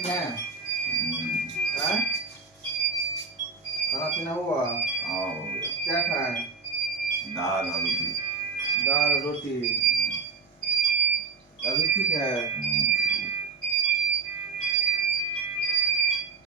ठीक है? हाँ? खाना पीना हुआ? आओ क्या खाए? दाल और रोटी। दाल रोटी। अभी ठीक है?